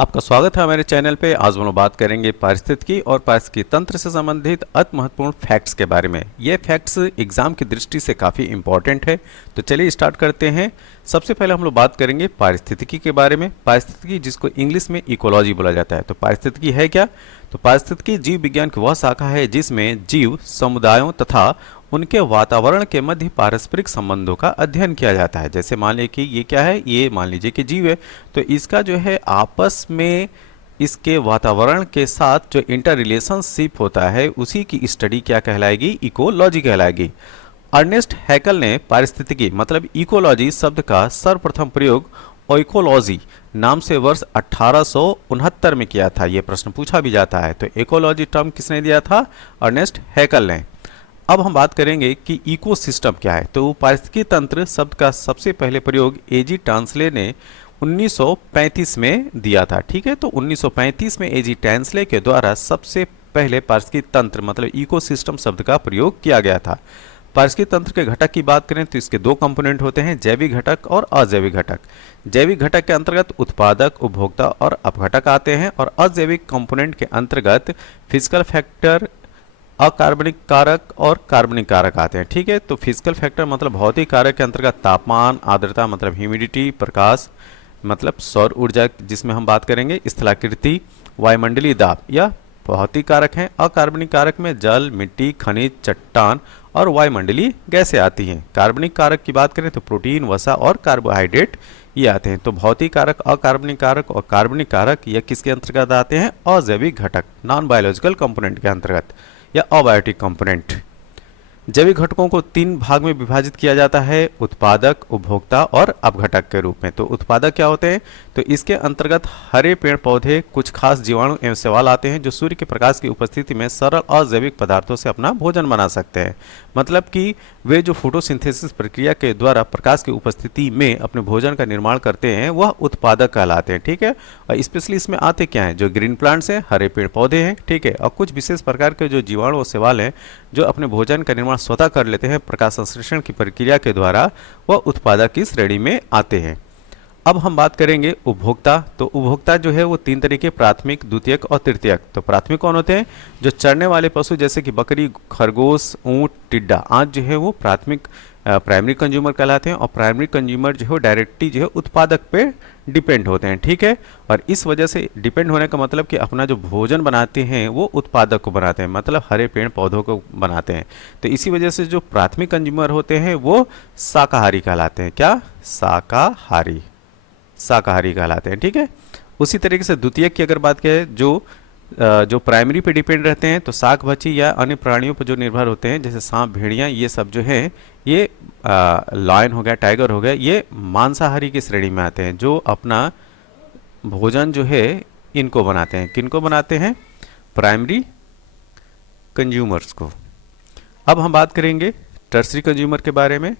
आपका स्वागत है हमारे चैनल पे। आज हम लोग बात करेंगे पारिस्थितिकी और पारिस्थितिकी तंत्र से संबंधित अति महत्वपूर्ण फैक्ट्स के बारे में। ये फैक्ट्स एग्जाम की दृष्टि से काफ़ी इंपॉर्टेंट है। तो चलिए स्टार्ट करते हैं। सबसे पहले हम लोग बात करेंगे पारिस्थितिकी के बारे में। पारिस्थितिकी जिसको इंग्लिश में इकोलॉजी बोला जाता है। तो पारिस्थितिकी है क्या? तो पारिस्थितिकी जीव विज्ञान की वह शाखा है जिसमें जीव समुदायों तथा उनके वातावरण के मध्य पारस्परिक संबंधों का अध्ययन किया जाता है। जैसे मान लीजिए कि ये क्या है, ये मान लीजिए कि जीव है, तो इसका जो है आपस में इसके वातावरण के साथ जो इंटर रिलेशनशिप होता है उसी की स्टडी क्या कहलाएगी? इकोलॉजी कहलाएगी। अर्नेस्ट हैकल ने पारिस्थितिकी मतलब इकोलॉजी शब्द का सर्वप्रथम प्रयोग ओइकोलॉजी नाम से वर्ष 1869 में किया था। यह प्रश्न पूछा भी जाता है। तो इकोलॉजी टर्म किसने दिया था? अर्नेस्ट हैकल ने। अब हम बात करेंगे कि इकोसिस्टम क्या है। तो पारिस्थितिकी तंत्र शब्द का सबसे पहले प्रयोग एजी टांसले ने 1935 में दिया था। ठीक है, तो 1935 में एजी टांसले के द्वारा सबसे पहले पारिस्थितिकी तंत्र मतलब इकोसिस्टम शब्द का प्रयोग किया गया था। पारिस्थितिकी तंत्र के घटक की बात करें तो इसके दो कंपोनेंट होते हैं, जैविक घटक और अजैविक घटक। जैविक घटक के अंतर्गत उत्पादक, उपभोक्ता और अपघटक आते हैं और अजैविक कंपोनेंट के अंतर्गत फिजिकल फैक्टर, अकार्बनिक कारक और कार्बनिक कारक आते हैं। ठीक है, तो फिजिकल फैक्टर मतलब भौतिक कारक के अंतर्गत तापमान, आर्द्रता मतलब ह्यूमिडिटी, प्रकाश मतलब सौर ऊर्जा जिसमें हम बात करेंगे, स्थलाकृति, वायुमंडलीय दाब या भौतिक कारक हैं। अकार्बनिक कारक में जल, मिट्टी, खनिज, चट्टान और वायुमंडलीय गैसें आती हैं। कार्बनिक कारक की बात करें तो प्रोटीन, वसा और कार्बोहाइड्रेट ये आते हैं। तो भौतिक कारक, अकार्बनिक कारक और कार्बनिक कारक ये किसके अंतर्गत आते हैं? अजैविक घटक, नॉन बायोलॉजिकल कंपोनेंट के अंतर्गत या अबायोटिक कंपोनेंट। जैविक घटकों को तीन भाग में विभाजित किया जाता है, उत्पादक, उपभोक्ता और अपघटक के रूप में। तो उत्पादक क्या होते हैं? तो इसके अंतर्गत हरे पेड़ पौधे, कुछ खास जीवाणु एवं शैवाल आते हैं जो सूर्य के प्रकाश की उपस्थिति में सरल अजैविक पदार्थों से अपना भोजन बना सकते हैं। मतलब कि वे जो फोटोसिंथेसिस प्रक्रिया के द्वारा प्रकाश की उपस्थिति में अपने भोजन का निर्माण करते हैं वह उत्पादक कहलाते हैं। ठीक है, और स्पेशली इसमें आते क्या हैं? जो ग्रीन प्लांट्स हैं, हरे पेड़ पौधे हैं। ठीक है, और कुछ विशेष प्रकार के जो जीवाणु और शैवाल हैं जो अपने भोजन का निर्माण स्वतः कर लेते हैं प्रकाश संश्लेषण की प्रक्रिया के द्वारा, वह उत्पादक की श्रेणी में आते हैं। अब हम बात करेंगे उपभोक्ता। तो उपभोक्ता जो है वो तीन तरीके, प्राथमिक, द्वितीयक और तृतीयक। तो प्राथमिक कौन होते हैं? जो चरने वाले पशु जैसे कि बकरी, खरगोश, ऊंट, टिड्डा आज जो है वो प्राथमिक प्राइमरी कंज्यूमर कहलाते हैं। और प्राइमरी कंज्यूमर जो है डायरेक्टली जो है उत्पादक पे डिपेंड होते हैं। ठीक है, और इस वजह से डिपेंड होने का मतलब कि अपना जो भोजन बनाते हैं वो उत्पादक को बनाते हैं, मतलब हरे पेड़ पौधों को बनाते हैं। तो इसी वजह से जो प्राथमिक कंज्यूमर होते हैं वो शाकाहारी कहलाते हैं। क्या? शाकाहारी, शाकाहारी कहलाते हैं। ठीक है, उसी तरीके से द्वितीयक की अगर बात करें जो प्राइमरी पे डिपेंड रहते हैं, तो शाक भाजी या अन्य प्राणियों पर जो निर्भर होते हैं जैसे सांप, भेड़िया, ये सब जो है ये लायन हो गया, टाइगर हो गया, ये मांसाहारी की श्रेणी में आते हैं जो अपना भोजन जो है इनको बनाते हैं। किनको बनाते हैं? प्राइमरी कंज्यूमर्स को। अब हम बात करेंगे टर्सरी कंज्यूमर के बारे में,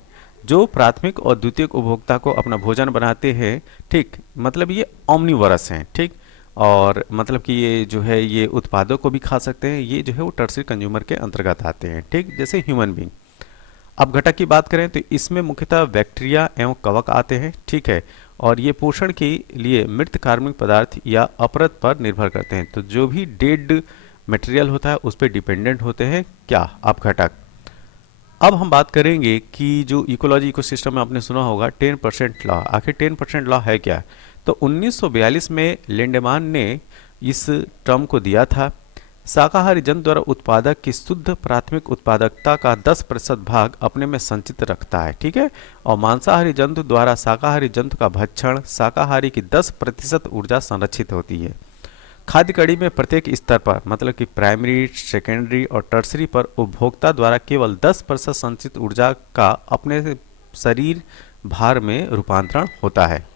जो प्राथमिक और द्वितीयक उपभोक्ता को अपना भोजन बनाते हैं। ठीक, मतलब ये ओमनिवरस हैं। ठीक, और मतलब कि ये जो है ये उत्पादों को भी खा सकते हैं। ये जो है वो टर्सरी कंज्यूमर के अंतर्गत आते हैं। ठीक, जैसे ह्यूमन बींग। अब घटक की बात करें तो इसमें मुख्यतः बैक्टीरिया एवं कवक आते हैं। ठीक है, और ये पोषण के लिए मृत कार्बनिक पदार्थ या अपरत पर निर्भर करते हैं। तो जो भी डेड मटेरियल होता है उस पर डिपेंडेंट होते हैं क्या? अपघटक। अब हम बात करेंगे कि जो इकोलॉजी इकोसिस्टम में आपने सुना होगा 10% लॉ। आखिर 10% लॉ है क्या? तो 1942 में लिंडेमान ने इस टर्म को दिया था। शाकाहारी जंतु द्वारा उत्पादक की शुद्ध प्राथमिक उत्पादकता का 10% भाग अपने में संचित रखता है। ठीक है, और मांसाहारी जंतु द्वारा शाकाहारी जंतु का भक्षण शाकाहारी की 10% ऊर्जा संरक्षित होती है। खाद्य कड़ी में प्रत्येक स्तर पर मतलब कि प्राइमरी, सेकेंडरी और टर्सरी पर उपभोक्ता द्वारा केवल 10% संचित ऊर्जा का अपने शरीर भार में रूपांतरण होता है।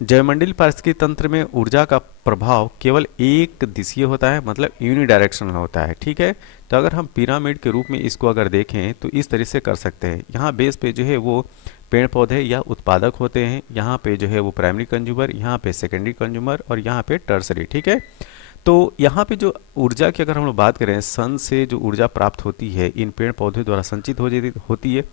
जैवमंडलीय पारिस्थितिकी तंत्र में ऊर्जा का प्रभाव केवल एक दिशीय होता है, मतलब यूनिडायरेक्शनल होता है। ठीक है, तो अगर हम पिरामिड के रूप में इसको अगर देखें तो इस तरह से कर सकते हैं। यहाँ बेस पे जो है वो पेड़ पौधे या उत्पादक होते हैं, यहाँ पे जो है वो प्राइमरी कंज्यूमर, यहाँ पे सेकेंडरी कंज्यूमर और यहाँ पे टर्सरी। ठीक है, तो यहाँ पे जो ऊर्जा की अगर हम लोग बात करें, सन से जो ऊर्जा प्राप्त होती है इन पेड़ पौधे द्वारा संचित होती है,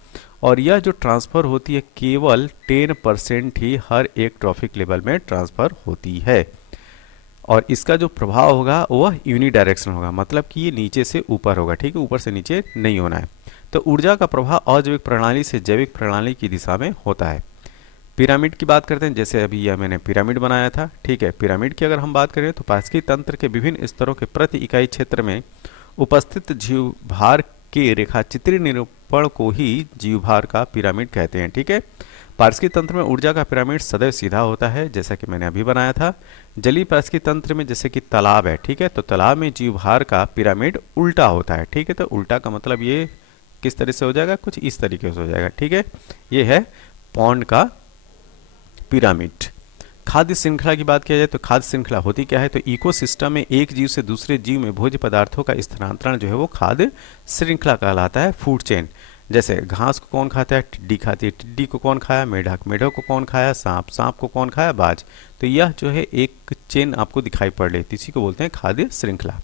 और यह जो ट्रांसफ़र होती है केवल 10% ही हर एक ट्रॉफिक लेवल में ट्रांसफ़र होती है। और इसका जो प्रभाव होगा वह यूनिडायरेक्शनल होगा, मतलब कि ये नीचे से ऊपर होगा, ठीक है, ऊपर से नीचे नहीं होना है। तो ऊर्जा का प्रभाव अजैविक प्रणाली से जैविक प्रणाली की दिशा में होता है। पिरामिड की बात करते हैं, जैसे अभी यह मैंने पिरामिड बनाया था, ठीक है। पिरामिड की अगर हम बात करें तो पारिस्थितिकी तंत्र के विभिन्न स्तरों के प्रति इकाई क्षेत्र में उपस्थित जीवभार के रेखाचित्रीय निरूपण को ही जीवभार का पिरामिड कहते हैं, ठीक है। पारिस्थितिकी तंत्र में ऊर्जा का पिरामिड सदैव सीधा होता है, जैसा कि मैंने अभी बनाया था। जलीय पारिस्थितिकी तंत्र में जैसे कि तालाब है, ठीक है, तो तालाब में जीवभार का पिरामिड उल्टा होता है, ठीक है। तो उल्टा का मतलब ये किस तरह से हो जाएगा, कुछ इस तरीके से हो जाएगा, ठीक है। ये है पॉन्ड का पिरामिड। खाद्य श्रृंखला की बात किया जाए तो खाद्य श्रृंखला होती क्या है, तो इकोसिस्टम में एक जीव से दूसरे जीव में भोज्य पदार्थों का स्थानांतरण जो है वो खाद्य श्रृंखला कहलाता है, फूड चेन। जैसे घास को कौन खाता है, टिड्डी खाती है, टिड्डी को कौन खाया, मेढक, मेढक को कौन खाया, सांप, सांप को कौन खाया, बाज। तो यह जो है एक चेन आपको दिखाई पड़ रही है, इसी को बोलते हैं खाद्य श्रृंखला।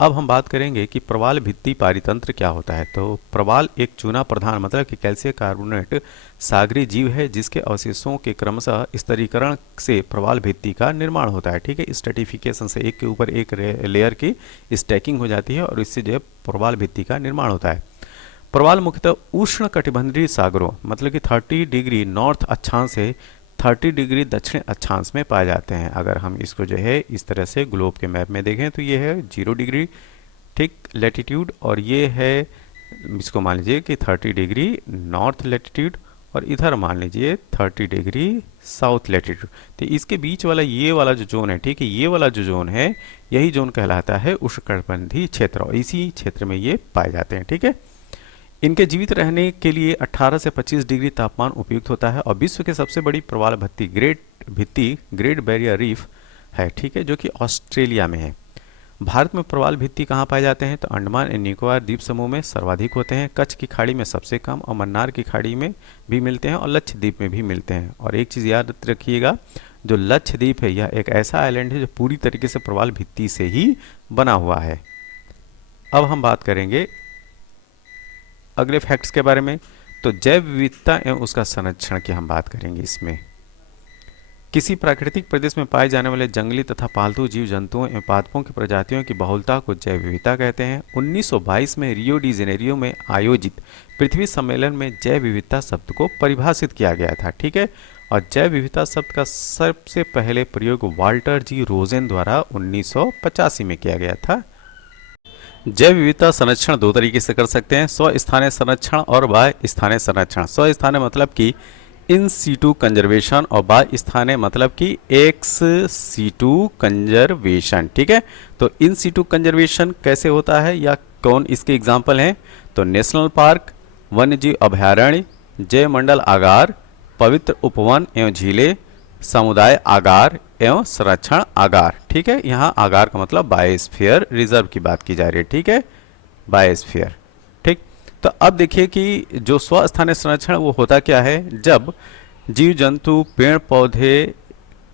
अब हम बात करेंगे कि प्रवाल भित्ति पारितंत्र क्या होता है। तो प्रवाल एक चूना प्रधान मतलब कि कैल्शियम कार्बोनेट सागरीय जीव है जिसके अवशेषों के क्रमशः स्तरीकरण से प्रवाल भित्ति का निर्माण होता है, ठीक है। स्ट्रेटिफिकेशन से एक के ऊपर एक लेयर की स्टैकिंग हो जाती है और इससे जो है प्रवाल भित्ति का निर्माण होता है। प्रवाल मुख्यतः उष्ण कटिबंधीय सागरों मतलब कि 30 डिग्री नॉर्थ अक्षांश से 30 डिग्री दक्षिण अक्षांश में पाए जाते हैं। अगर हम इसको जो है इस तरह से ग्लोब के मैप में देखें तो ये है 0 डिग्री, ठीक, लैटिट्यूड, और ये है, इसको मान लीजिए कि 30 डिग्री नॉर्थ लैटिट्यूड, और इधर मान लीजिए 30 डिग्री साउथ लैटिट्यूड। तो इसके बीच वाला ये वाला जो जोन है, ठीक है, ये वाला जो जोन है यही जोन कहलाता है उष्णकटिबंधीय क्षेत्र, और इसी क्षेत्र में ये पाए जाते हैं, ठीक है। इनके जीवित रहने के लिए 18 से 25 डिग्री तापमान उपयुक्त होता है, और विश्व के सबसे बड़ी प्रवाल भित्ति ग्रेट बैरियर रीफ है, ठीक है, जो कि ऑस्ट्रेलिया में है। भारत में प्रवाल भित्ति कहाँ पाए जाते हैं, तो अंडमान एंड निकोबार द्वीप समूह में सर्वाधिक होते हैं, कच्छ की खाड़ी में सबसे कम, और मन्नार की खाड़ी में भी मिलते हैं, और लक्षद्वीप में भी मिलते हैं। और एक चीज़ याद रखिएगा, जो लक्षद्वीप है यह एक ऐसा आइलैंड है जो पूरी तरीके से प्रवाल भित्ति से ही बना हुआ है। अब हम बात करेंगे अगले फैक्ट्स के बारे में। तो जैव विविधता एवं उसका संरक्षण की हम बात करेंगे। इसमें किसी प्राकृतिक प्रदेश में पाए जाने वाले जंगली तथा पालतू जीव जंतुओं एवं पादपों की प्रजातियों की बहुलता को जैव विविधता कहते हैं। 1922 में रियो डी जेनेरियो में आयोजित पृथ्वी सम्मेलन में जैव विविधता शब्द को परिभाषित किया गया था, ठीक है। और जैव विविधता शब्द का सबसे पहले प्रयोग वाल्टर जी रोजेन द्वारा 1985 में किया गया था। जैव विविधता संरक्षण दो तरीके से कर सकते हैं, स्वस्थानीय संरक्षण और बाह्य स्थानीय संरक्षण। स्वस्थानीय मतलब कि इन सीटू कंजर्वेशन, और बाह्य स्थानीय मतलब कि एक्स सीटू कंजर्वेशन, ठीक है। तो इन सीटू कंजर्वेशन कैसे होता है या कौन इसके एग्जाम्पल हैं, तो नेशनल पार्क, वन्यजीव अभयारण्य, जैव मंडल आगार, पवित्र उपवन एवं झीलें, समुदाय आगार एवं संरक्षण आगार, ठीक है। यहाँ आगार का मतलब बायोस्फीयर रिजर्व की बात की जा रही है, ठीक है, बायोस्फीयर, ठीक। तो अब देखिए कि जो स्वस्थानीय संरक्षण वो होता क्या है, जब जीव जंतु पेड़ पौधे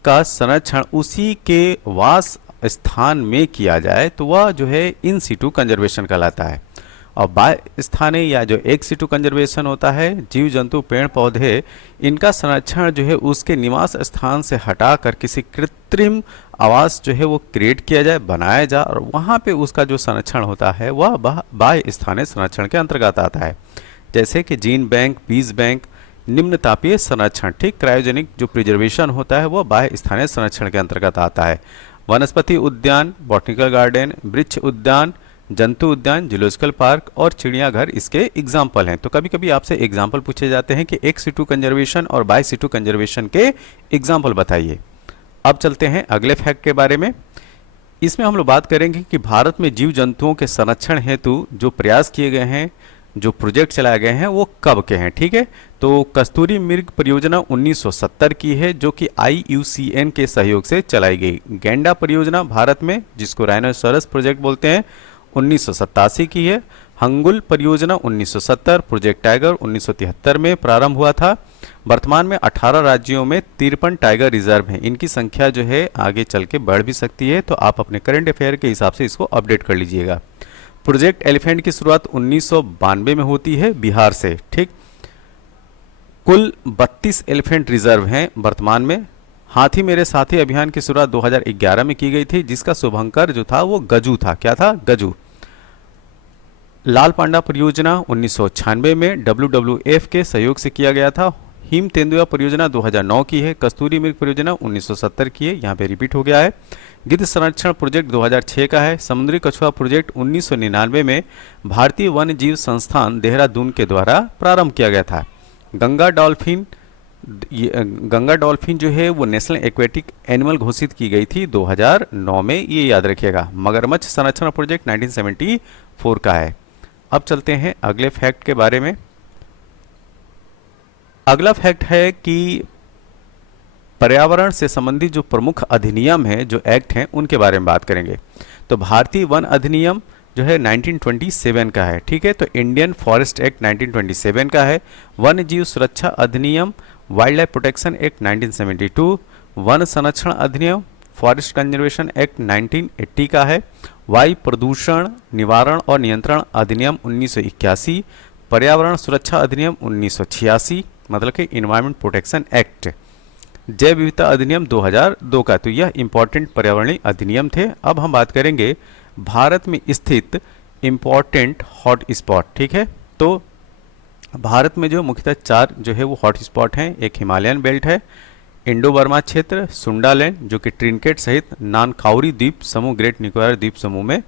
का संरक्षण उसी के वास स्थान में किया जाए तो वह जो है इन सीटू कंजर्वेशन कहलाता है। और बाह्य स्थानीय या जो एक्स सीटू कंजर्वेशन होता है, जीव जंतु पेड़ पौधे इनका संरक्षण जो है उसके निवास स्थान से हटाकर किसी कृत्रिम आवास जो है वो क्रिएट किया जाए, बनाया जाए, और वहाँ पे उसका जो संरक्षण होता है वह बाह्य स्थानीय संरक्षण के अंतर्गत आता है। जैसे कि जीन बैंक, बीज बैंक, निम्न तापीय संरक्षण, ठीक, क्रायोजेनिक जो प्रिजर्वेशन होता है वह बाह्य स्थानीय संरक्षण के अंतर्गत आता है। वनस्पति उद्यान, बॉटनिकल गार्डन, वृक्ष उद्यान, जंतु उद्यान, जूलॉजिकल पार्क और चिड़ियाघर इसके एग्जाम्पल हैं। तो कभी कभी आपसे एग्जाम्पल पूछे जाते हैं कि एक्स सीटू कंजर्वेशन और बाय सीटू कंजर्वेशन के एग्जाम्पल बताइए। अब चलते हैं अगले फैक्ट के बारे में। इसमें हम लोग बात करेंगे कि भारत में जीव जंतुओं के संरक्षण हेतु जो प्रयास किए गए हैं, जो प्रोजेक्ट चलाए गए हैं वो कब के हैं, ठीक है। तो कस्तूरी मृग परियोजना 1970 की है जो कि IUCN के सहयोग से चलाई गई। गैंडा परियोजना भारत में, जिसको राइनोसोरस प्रोजेक्ट बोलते हैं, 1987 की है। हंगुल परियोजना 1970, प्रोजेक्ट टाइगर 1973 में प्रारंभ हुआ था। वर्तमान में 18 राज्यों में 53 टाइगर रिजर्व हैं। इनकी संख्या जो है आगे चल के बढ़ भी सकती है, तो आप अपने करंट अफेयर के हिसाब से इसको अपडेट कर लीजिएगा। प्रोजेक्ट एलिफेंट की शुरुआत 1992 में होती है बिहार से। ठीक, कुल 32 एलिफेंट रिजर्व हैं वर्तमान में। हाथी मेरे साथी अभियान की शुरुआत 2011 में की गई थी, जिसका शुभंकर जो था वो गजू था। क्या था? गजू। लाल पांडा परियोजना 1996 में WWF के सहयोग से किया गया था। हिम तेंदुआ परियोजना 2009 की है। कस्तूरी मृग परियोजना 1970 की है, यहाँ पे रिपीट हो गया है। गिद्ध संरक्षण प्रोजेक्ट 2006 का है। समुद्री कछुआ प्रोजेक्ट 1999 में भारतीय वन्य जीव संस्थान देहरादून के द्वारा प्रारंभ किया गया था। गंगा डॉल्फिन जो है वो नेशनल एक्वेटिक एनिमल घोषित की गई थी 2009 में, ये याद रखिएगा। मगरमच्छ संरक्षण प्रोजेक्ट 1974 का है। अब चलते हैं अगले फैक्ट के बारे में। अगला फैक्ट है कि पर्यावरण से संबंधित जो प्रमुख अधिनियम है, जो एक्ट हैं, उनके बारे में बात करेंगे। तो भारतीय वन अधिनियम जो है 1927 का है। ठीक है, तो इंडियन फॉरेस्ट एक्ट 1927 का है। वन्य जीव सुरक्षा अधिनियम wild life protection act 1972, one संरक्षण अधिनियम फॉरेस्ट कंजर्वेशन एक्ट 1980 का है। वायु प्रदूषण निवारण और नियंत्रण अधिनियम 1981, पर्यावरण सुरक्षा अधिनियम 1986 मतलब कि इन्वायरमेंट प्रोटेक्शन एक्ट, जैव विविधता अधिनियम 2002 का। तो यह इंपॉर्टेंट पर्यावरणीय अधिनियम थे। अब हम बात करेंगे भारत में स्थित इंपॉर्टेंट हॉट स्पॉट। ठीक है, तो भारत में जो मुख्यतः 4 जो है वो हॉट स्पॉट हैं। एक हिमालयन बेल्ट है, इंडो बर्मा क्षेत्र, सुंडालैंड जो कि ट्रिनकेट सहित नानकाउरी द्वीप समूह ग्रेट निकोबार द्वीप समूह में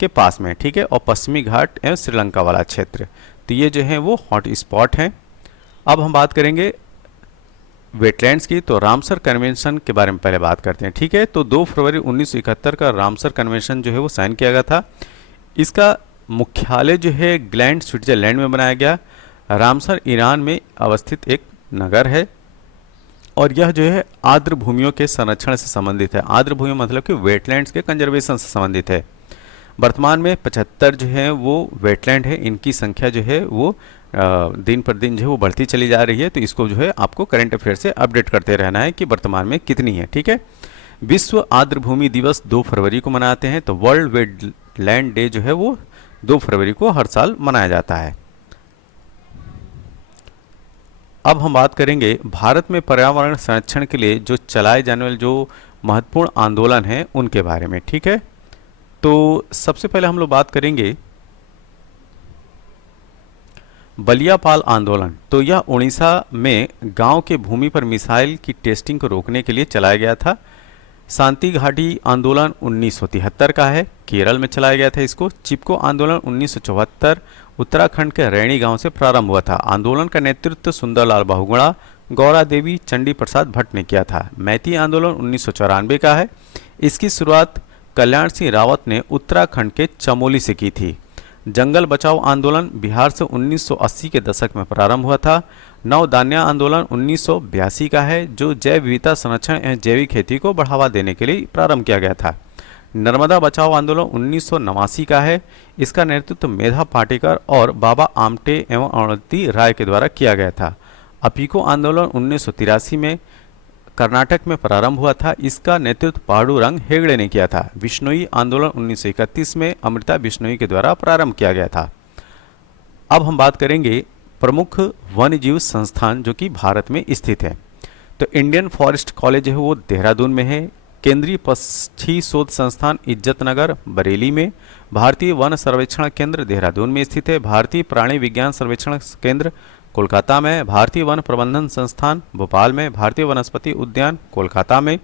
के पास में। ठीक है, और पश्चिमी घाट एवं श्रीलंका वाला क्षेत्र। तो ये जो है वो हॉट स्पॉट हैं। अब हम बात करेंगे वेटलैंड्स की। तो रामसर कन्वेंशन के बारे में पहले बात करते हैं। ठीक है, तो 2 फरवरी 1971 का रामसर कन्वेंशन जो है वो साइन किया गया था। इसका मुख्यालय जो है ग्लैंड स्विट्जरलैंड में बनाया गया। रामसर ईरान में अवस्थित एक नगर है और यह जो है आर्द्र भूमियों के संरक्षण से संबंधित है। आर्द्र भूमि मतलब कि वेटलैंड्स के कंजर्वेशन से संबंधित है। वर्तमान में 75 जो है वो वेटलैंड है। इनकी संख्या जो है वो दिन पर दिन जो है वो बढ़ती चली जा रही है। तो इसको जो है आपको करंट अफेयर से अपडेट करते रहना है कि वर्तमान में कितनी है। ठीक है, विश्व आर्द्र भूमि दिवस 2 फरवरी को मनाते हैं। तो वर्ल्ड वेटलैंड डे जो है वो 2 फरवरी को हर साल मनाया जाता है। अब हम बात करेंगे भारत में पर्यावरण संरक्षण के लिए जो चलाए जाने वाले जो महत्वपूर्ण आंदोलन हैं उनके बारे में। ठीक है, तो सबसे पहले हम लोग बात करेंगे बलियापाल आंदोलन। तो यह उड़ीसा में गांव के भूमि पर मिसाइल की टेस्टिंग को रोकने के लिए चलाया गया था। शांति घाटी आंदोलन 1973 का है, केरल में चलाया गया था इसको। चिपको आंदोलन 1974 उत्तराखंड के रैणी गांव से प्रारंभ हुआ था। आंदोलन का नेतृत्व सुंदरलाल बहुगुणा, गौरा देवी, चंडी प्रसाद भट्ट ने किया था। मैती आंदोलन 1994 का है। इसकी शुरुआत कल्याण सिंह रावत ने उत्तराखंड के चमोली से की थी। जंगल बचाओ आंदोलन बिहार से 1980 के दशक में प्रारंभ हुआ था। नवदान्या आंदोलन 1982 का है, जो जैव विविधता संरक्षण एवं जैविक खेती को बढ़ावा देने के लिए प्रारंभ किया गया था। नर्मदा बचाओ आंदोलन 1989 का है। इसका नेतृत्व मेधा पाटेकर और बाबा आमटे एवं अरुणति राय के द्वारा किया गया था। अपीको आंदोलन 1983 में कर्नाटक में प्रारंभ हुआ था। इसका नेतृत्व पांडुरंग हेगड़े ने किया था। विश्नोई आंदोलन 1931 में अमृता बिश्नोई के द्वारा प्रारंभ किया गया था। अब हम बात करेंगे प्रमुख वन्यजीव संस्थान जो कि भारत में स्थित है। तो इंडियन फॉरेस्ट कॉलेज है वो देहरादून में है। केंद्रीय पक्षी शोध संस्थान इज्जतनगर बरेली में। भारतीय वन सर्वेक्षण केंद्र देहरादून में स्थित है। भारतीय प्राणी विज्ञान सर्वेक्षण केंद्र कोलकाता में। भारतीय वन प्रबंधन संस्थान भोपाल में। भारतीय वनस्पति उद्यान कोलकाता में।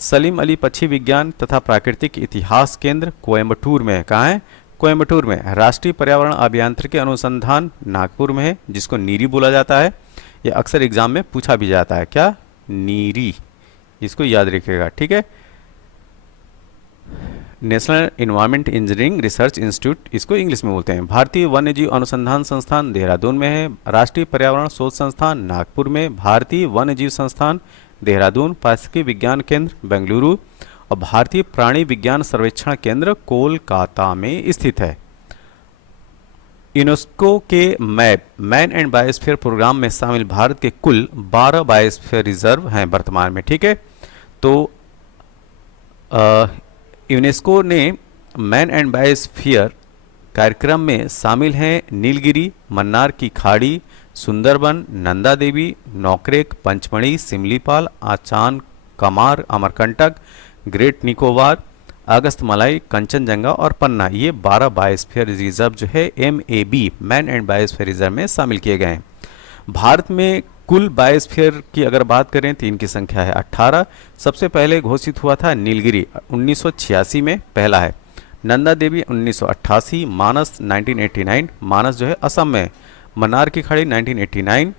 सलीम अली पक्षी विज्ञान तथा प्राकृतिक इतिहास केंद्र कोयम्बटूर में। कहाँ है? कोयम्बटूर में। राष्ट्रीय पर्यावरण अभियांत्रिकी अनुसंधान नागपुर में है, जिसको नीरी बोला जाता है। यह अक्सर एग्जाम में पूछा भी जाता है। क्या? नीरी, इसको याद रखिएगा। ठीक है, national environment engineering research institute इसको इंग्लिश में बोलते हैं। भारतीय वन्यजीव अनुसंधान संस्थान देहरादून में है। राष्ट्रीय पर्यावरण शोध संस्थान नागपुर में। भारतीय वन्यजीव संस्थान देहरादून। पारिस्थितिकी विज्ञान केंद्र बेंगलुरु और भारतीय प्राणी विज्ञान सर्वेक्षण केंद्र कोलकाता में स्थित है। यूनेस्को के MAB man and biosphere programme में शामिल भारत के कुल 12 बायोस्फीयर रिजर्व हैं वर्तमान में, ठीक है। तो यूनेस्को ने मैन एंड बायोस्फीयर कार्यक्रम में शामिल हैं नीलगिरी, मन्नार की खाड़ी, सुंदरबन, नंदा देवी, नौकरेक, पंचमढ़ी, सिमलीपाल, आचान कमार, अमरकंटक, ग्रेट निकोबार, अगस्तमलाई, कंचनजंगा और पन्ना, ये 12 बायोस्फीयर रिजर्व जो है MAB man and biosphere reserve में शामिल किए गए हैं। भारत में कुल बायोस्फीयर की अगर बात करें तो इनकी संख्या है 18। सबसे पहले घोषित हुआ था नीलगिरी 1986 में पहला है, नंदा देवी 1988, मानस 1989, मानस जो है असम में, मन्नार की खाड़ी 1989,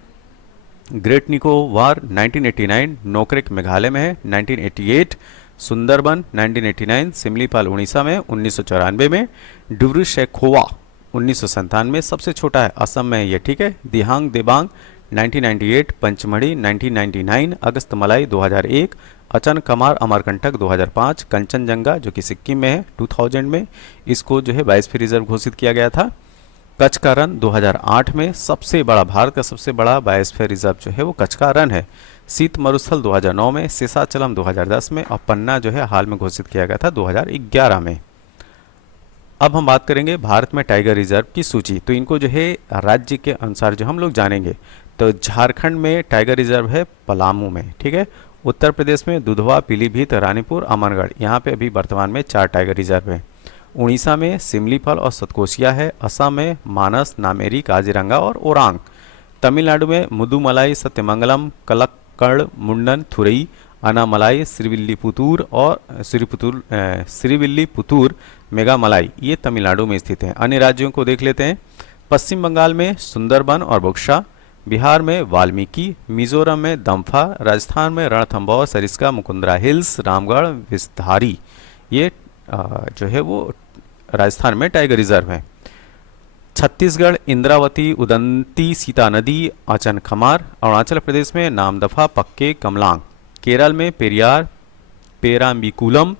ग्रेट निकोबार 1989, नोकरेक मेघालय में है 1988, सुंदरबन 1989, सिमलीपाल उड़ीसा में 1994 में, डुब्रू शेखोवा 1997 सबसे छोटा है असम में ये, ठीक है। दिहांग देबांग 1998, पंचमढ़ी 1999, अगस्तमलाई 2001, अचन कमार अमरकंटक 2005, कंचनजंगा जो कि सिक्किम में है 2000 में, इसको जो है बायोस्फीयर रिजर्व घोषित किया गया था। कच्छ का रन 2008 में, सबसे बड़ा भारत का सबसे बड़ा बायोस्फीयर रिजर्व जो है वो कच्छ का रन है। शीत मरुस्थल 2009 में, शेषाचलम 2010 में और पन्ना जो है हाल में घोषित किया गया था 2011 में। अब हम बात करेंगे भारत में टाइगर रिजर्व की सूची। तो इनको जो है राज्य के अनुसार जो हम लोग जानेंगे, तो झारखंड में टाइगर रिजर्व है पलामू में, ठीक है। उत्तर प्रदेश में दुधवा, पीलीभीत, रानीपुर, अमरगढ़, यहाँ पे अभी वर्तमान में 4 टाइगर रिजर्व हैं। उड़ीसा में सिमलीपाल और सतकोशिया है। असम में मानस, नामेरी, काजीरंगा और ओरांग। तमिलनाडु में मुदुमलाई, सत्यमंगलम, कलक्कड़, मुंडन, थुरई, अनामलाई, श्रीविल्लीपुतूर, मेघामलाई, ये तमिलनाडु में स्थित हैं। अन्य राज्यों को देख लेते हैं। पश्चिम बंगाल में सुंदरबन और बक्सा, बिहार में वाल्मीकि, मिजोरम में दम्फा, राजस्थान में रणथंभौर, सरिस्का, मुकुंदरा हिल्स, रामगढ़, विषधारी, ये जो है वो राजस्थान में टाइगर रिजर्व है। छत्तीसगढ़ इंद्रावती, उदंती, सीता नदी, आचन खमार। अरुणाचल प्रदेश में नामदफा, पक्के, कमलांग। केरल में पेरियार, पेराम्बिकुलम।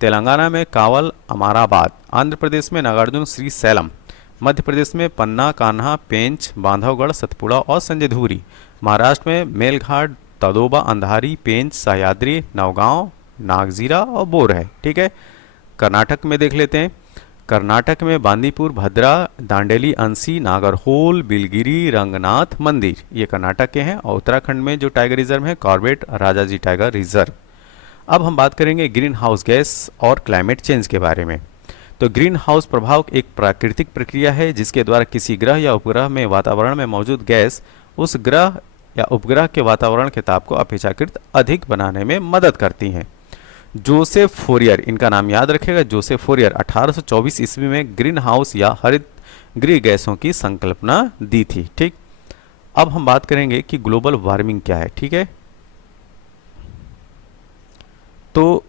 तेलंगाना में कावल, अमाराबाद। आंध्र प्रदेश में नागार्जुन, श्री सैलम। मध्य प्रदेश में पन्ना, कान्हा, पेंच, बांधवगढ़, सतपुड़ा और संजयधुरी। महाराष्ट्र में मेलघाट, तदोबा, अंधारी, पेंच, सह्याद्री, नवगांव, नागजीरा और बोर है, ठीक है। कर्नाटक में देख लेते हैं। कर्नाटक में बांदीपुर, भद्रा, दांडेली, अंसी, नागरहोल, बिलगिरी, रंगनाथ मंदिर, ये कर्नाटक के हैं। और उत्तराखंड में जो टाइगर रिजर्व है कॉर्बेट राजाजी टाइगर रिजर्व। अब हम बात करेंगे ग्रीन हाउस गैस और क्लाइमेट चेंज के बारे में। तो ग्रीन हाउस प्रभाव एक प्राकृतिक प्रक्रिया है जिसके द्वारा किसी ग्रह या उपग्रह में वातावरण में मौजूद गैस उस ग्रह या उपग्रह के वातावरण के ताप को अपेक्षाकृत अधिक बनाने में मदद करती हैं। जोसेफ फोरियर, इनका नाम याद रखेगा, जोसेफ फोरियर 1824 ईस्वी में ग्रीन हाउस या हरित गृह गैसों की संकल्पना दी थी, ठीक। अब हम बात करेंगे कि ग्लोबल वार्मिंग क्या है, ठीक है। तो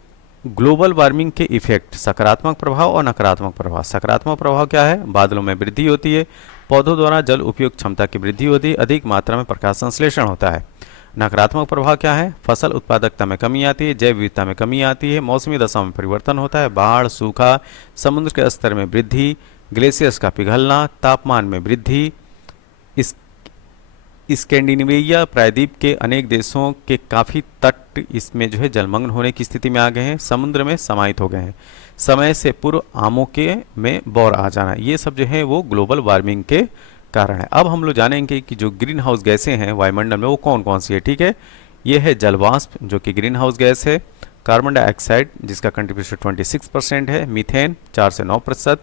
ग्लोबल वार्मिंग के इफेक्ट, सकारात्मक प्रभाव और नकारात्मक प्रभाव। सकारात्मक प्रभाव क्या है? बादलों में वृद्धि होती है, पौधों द्वारा जल उपयोग क्षमता की वृद्धि होती है, अधिक मात्रा में प्रकाश संश्लेषण होता है। नकारात्मक प्रभाव क्या है? फसल उत्पादकता में कमी आती है, जैव विविधता में कमी आती है, मौसमी दशा में परिवर्तन होता है, बाढ़, सूखा, समुद्र के स्तर में वृद्धि, ग्लेशियर्स का पिघलना, तापमान में वृद्धि। स्कैंडिनेविया प्रायद्वीप के अनेक देशों के काफ़ी तट इसमें जो है जलमग्न होने की स्थिति में आ गए हैं, समुद्र में समाहित हो गए हैं। समय से पूर्व आमों के में बौर आ जाना, ये सब जो है वो ग्लोबल वार्मिंग के कारण है। अब हम लोग जानेंगे कि जो ग्रीन हाउस गैसें हैं वायुमंडल में वो कौन कौन सी है, ठीक है। ये है जलवाष्प जो कि ग्रीन हाउस गैस है, कार्बन डाइऑक्साइड जिसका कंट्रीब्यूशन 26% है, मीथेन 4 से 9%,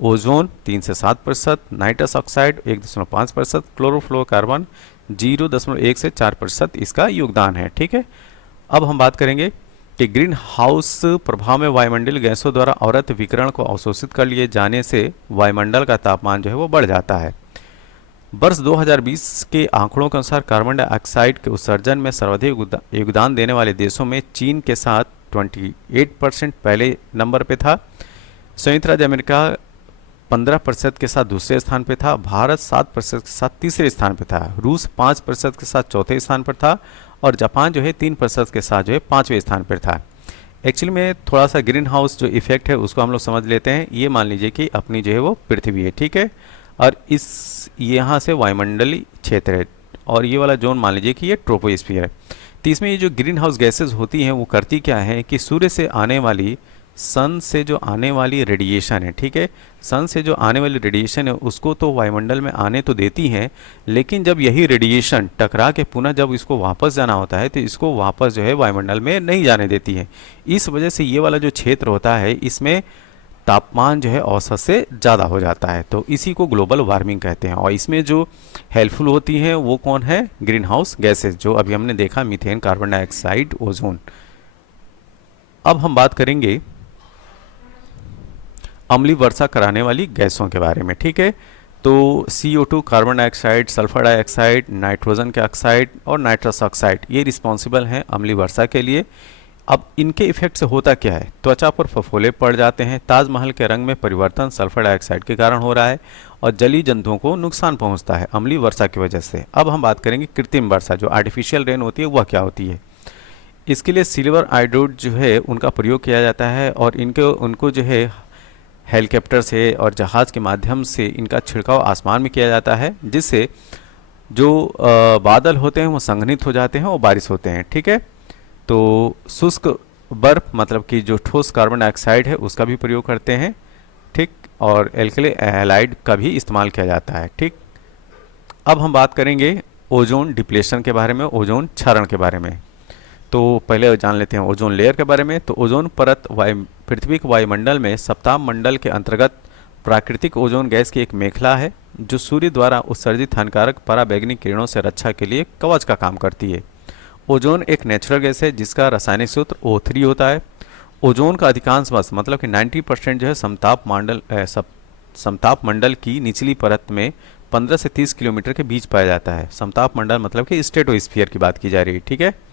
ओजोन 3 से 7%, नाइट्रस ऑक्साइड 1.5%, क्लोरोफ्लोरोकार्बन 0.1 से 4% इसका योगदान है, ठीक है। अब हम बात करेंगे कि ग्रीन हाउस प्रभाव में वायुमंडलीय गैसों द्वारा अवरक्त विकिरण को अवशोषित कर लिए जाने से वायुमंडल का तापमान जो है वो बढ़ जाता है। वर्ष 2020 के आंकड़ों के अनुसार कार्बन डाइऑक्साइड के उत्सर्जन में सर्वाधिक योगदान देने वाले देशों में चीन के साथ 28% पहले नंबर पे था, संयुक्त राज्य अमेरिका 15% के साथ दूसरे स्थान पे था, भारत 7% के साथ तीसरे स्थान पे था, रूस 5% के साथ चौथे स्थान पर था और जापान जो है 3% के साथ जो है 5वें स्थान पर था। एक्चुअली में थोड़ा सा ग्रीन हाउस जो इफेक्ट है उसको हम लोग समझ लेते हैं। ये मान लीजिए कि अपनी जो है वो पृथ्वी है, ठीक है, और इस यहाँ से वायुमंडलीय क्षेत्र है, और ये वाला जोन मान लीजिए कि ये ट्रोपोस्फीयर है। तो इसमें ये जो ग्रीन हाउस गैसेज होती हैं वो करती क्या है कि सूर्य से आने वाली, सन से जो आने वाली रेडिएशन है, ठीक है, सन से जो आने वाली रेडिएशन है उसको तो वायुमंडल में आने तो देती हैं, लेकिन जब यही रेडिएशन टकरा के पुनः जब इसको वापस जाना होता है तो इसको वापस जो है वायुमंडल में नहीं जाने देती है। इस वजह से ये वाला जो क्षेत्र होता है इसमें तापमान जो है औसत से ज़्यादा हो जाता है, तो इसी को ग्लोबल वार्मिंग कहते हैं। और इसमें जो हेल्पफुल होती हैं वो कौन है? ग्रीन हाउस गैसेज, जो अभी हमने देखा, मीथेन, कार्बन डाइऑक्साइड, ओजोन। अब हम बात करेंगे अम्लीय वर्षा कराने वाली गैसों के बारे में, ठीक है। तो CO2, carbon dioxide, sulphur dioxide, nitrogen के ऑक्साइड और नाइट्रस ऑक्साइड, ये रिस्पॉन्सिबल हैं अम्लीय वर्षा के लिए। अब इनके इफेक्ट से होता क्या है? त्वचा पर फफोले पड़ जाते हैं, ताजमहल के रंग में परिवर्तन सल्फर डाइऑक्साइड के कारण हो रहा है, और जलीय जंतुओं को नुकसान पहुंचता है अम्लीय वर्षा की वजह से। अब हम बात करेंगे कृत्रिम वर्षा, जो आर्टिफिशियल रेन होती है, वह क्या होती है। इसके लिए सिल्वर आयोडाइड जो है उनका प्रयोग किया जाता है, और उनको जो है हेलीकॉप्टर से और जहाज़ के माध्यम से इनका छिड़काव आसमान में किया जाता है, जिससे जो बादल होते हैं वो संघनित हो जाते हैं और बारिश होते हैं, ठीक है। तो शुष्क बर्फ, मतलब कि जो ठोस कार्बन डाइऑक्साइड है उसका भी प्रयोग करते हैं, ठीक, और एल्कली हैलाइड का भी इस्तेमाल किया जाता है, ठीक। अब हम बात करेंगे ओजोन डिप्लेशन के बारे में, ओजोन क्षरण के बारे में। तो पहले जान लेते हैं ओजोन लेयर के बारे में। तो ओजोन परत पृथ्वी के वायुमंडल में सप्ताह मंडल के अंतर्गत प्राकृतिक ओजोन गैस की एक मेखला है, जो सूर्य द्वारा उत्सर्जित हानिकारक पराबैंगनी किरणों से रक्षा के लिए कवच का काम करती है। ओजोन एक नेचुरल गैस है जिसका रासायनिक सूत्र O3 होता है। ओजोन का अधिकांश अंश, मतलब कि 90% जो है समताप मंडल की निचली परत में 15 से 30 किलोमीटर के बीच पाया जाता है। समताप मंडल मतलब कि स्ट्रेटोस्फीयर की बात की जा रही है, ठीक है।